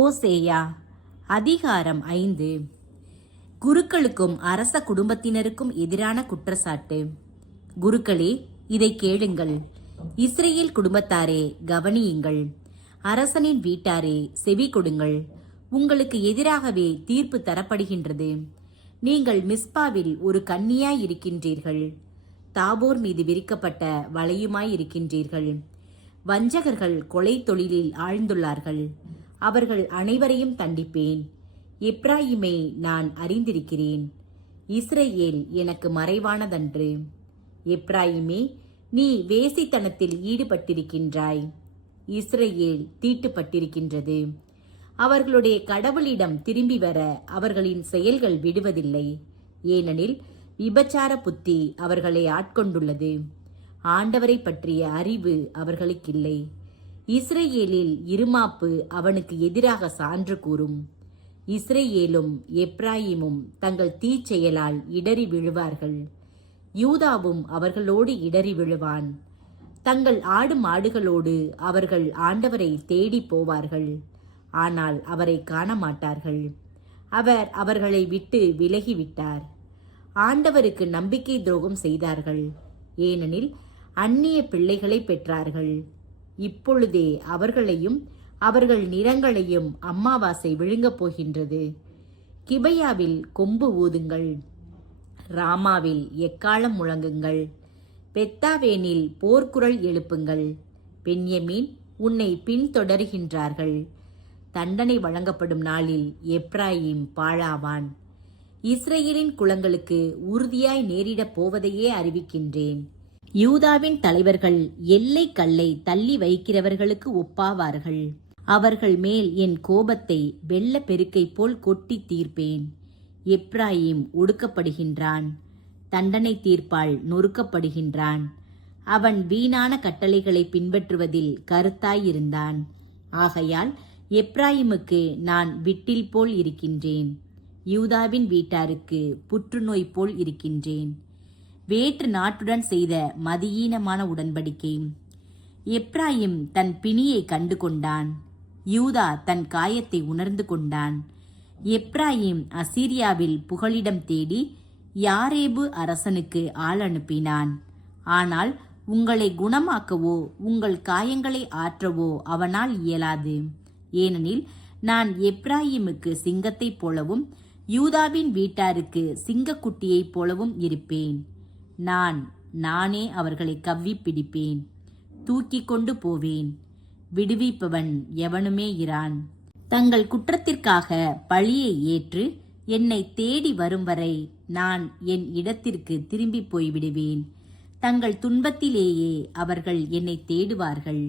ஓசேயா அதிகாரம் 5. குருக்களுக்கும் அரச குடும்பத்தினருக்கும் எதிரான குற்றச்சாட்டு. குருக்களே, இதை கேளுங்கள். இஸ்ரேல் குடும்பத்தாரே, கவனியுங்கள். அரசனின் வீட்டாரே, செவி கொடுங்கள். உங்களுக்கு எதிராகவே தீர்ப்பு தரப்படுகின்றது. நீங்கள் மிஸ்பாவில் ஒரு கன்னியாய் இருக்கின்றீர்கள். தாபோர் மீது விரிக்கப்பட்ட வலையுமாய் இருக்கின்றீர்கள். வஞ்சகர்கள் கொலை தொழிலில் ஆழ்ந்துள்ளார்கள். அவர்கள் அனைவரையும் தண்டிப்பேன். எப்ராயிமை நான் அறிந்திருக்கிறேன். இஸ்ரேல் எனக்கு மறைவானதன்று. எப்ராயிமே, நீ வேசித்தனத்தில் ஈடுபட்டிருக்கின்றாய். இஸ்ரேல் தீட்டுப்பட்டிருக்கின்றது. அவர்களுடைய கடவுளிடம் திரும்பி வர அவர்களின் செயல்கள் விடுவதில்லை. ஏனெனில் விபச்சார புத்தி அவர்களை ஆட்கொண்டுள்ளது. ஆண்டவரை பற்றிய அறிவு அவர்களுக்கில்லை. இஸ்ரேலில் இருமாப்பு அவனுக்கு எதிராக சான்று கூறும். இஸ்ரேலும் எப்ராயிமும் தங்கள் தீச்செயலால் இடறி விழுவார்கள். யூதாவும் அவர்களோடு இடறி விழுவான். தங்கள் ஆடு மாடுகளோடு அவர்கள் ஆண்டவரை தேடி போவார்கள். ஆனால் அவரை காண மாட்டார்கள். அவர் அவர்களை விட்டு விலகிவிட்டார். ஆண்டவருக்கு நம்பிக்கை துரோகம் செய்தார்கள். ஏனெனில் அந்நிய பிள்ளைகளை பெற்றார்கள். இப்பொழுதே அவர்களையும் அவர்கள் நிறங்களையும் அம்மாவாசை விழுங்கப் போகின்றது. கிபையாவில் கொம்பு ஊதுங்கள். ராமாவில் எக்காளம் முழங்குங்கள். பெத்தாவேனில் போர்க்குரல் எழுப்புங்கள். பென்யமீன், உன்னை பின்தொடர்கின்றார்கள். தண்டனை வழங்கப்படும் நாளில் எப்ராயிம் பாழாவான். இஸ்ரேலின் குலங்களுக்கு உறுதியாய் நேரிடப் போவதையே அறிவிக்கின்றேன். யூதாவின் தலைவர்கள் எல்லை கல்லை தள்ளி வைக்கிறவர்களுக்கு ஒப்பாவார்கள். அவர்கள் மேல் என் கோபத்தை வெள்ள பெருக்கை போல் கொட்டி தீர்ப்பேன். எப்ராயிம் ஒடுக்கப்படுகின்றான். தண்டனை தீர்ப்பால் நொறுக்கப்படுகின்றான். அவன் வீணான கட்டளைகளை பின்பற்றுவதில் கருத்தாயிருந்தான். ஆகையால் எப்ராயிமுக்கு நான் விட்டில் போல் இருக்கின்றேன். யூதாவின் வீட்டாருக்கு புற்றுநோய் போல் இருக்கின்றேன். வேற்று நாட்டுடன் செய்த மதியீனமான உடன்படிக்கை. எப்ராயிம் தன் பிணியை கண்டு கொண்டான். யூதா தன் காயத்தை உணர்ந்து கொண்டான். எப்ராயிம் அசீரியாவில் புகலிடம் தேடி யாரேபு அரசனுக்கு ஆள் அனுப்பினான். ஆனால் உங்களை குணமாக்கவோ உங்கள் காயங்களை ஆற்றவோ அவனால் இயலாது. ஏனெனில் நான் எப்ராயிமுக்கு சிங்கத்தைப் போலவும் யூதாவின் வீட்டாருக்கு சிங்கக்குட்டியைப் போலவும் இருப்பேன். நானே அவர்களை கவ்வி பிடிப்பேன். தூக்கி கொண்டு போவேன். விடுவிப்பவன் எவனுமே இரான். தங்கள் குற்றத்திற்காக பழியை ஏற்று என்னை தேடி வரும் வரை நான் என் இடத்திற்கு திரும்பி போய்விடுவேன். தங்கள் துன்பத்திலேயே அவர்கள் என்னை தேடுவார்கள்.